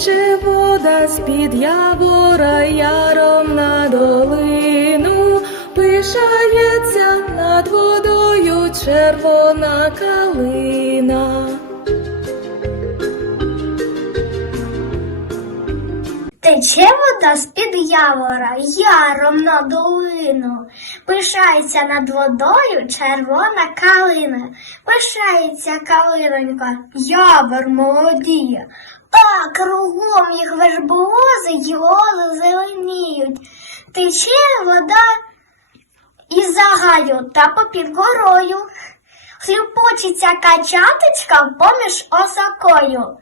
Тече вода з-під явора яром на долину, пишається над водою червона калина. Тече вода з-під явора, яром на долину. Пишається над водою червона калина. Пишається калинонька, явор молодіє. А кругом їх верболози й зеленіють. Тече вода із загаю та попід горою. Хлюпочеться качаточка поміж осокою,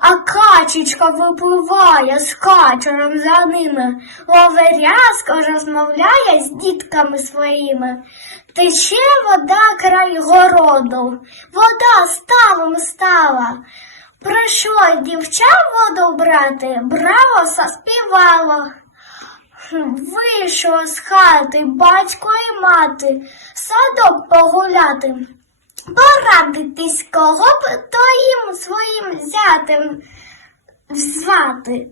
а качечка випливає з качером за ними, ловерязко розмовляє з дітками своїми. Тече вода край городу, вода ставом стала. Прийшло дівча воду брати, браво заспівало. Хм, Вийшло з хати батько і мати, садок погуляти. Порадитись, кого б то їм своїм зятем звати.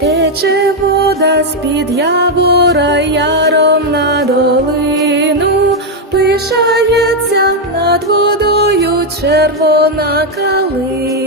Тече вода з-під явора яром на долину, пишається над водою червона калина.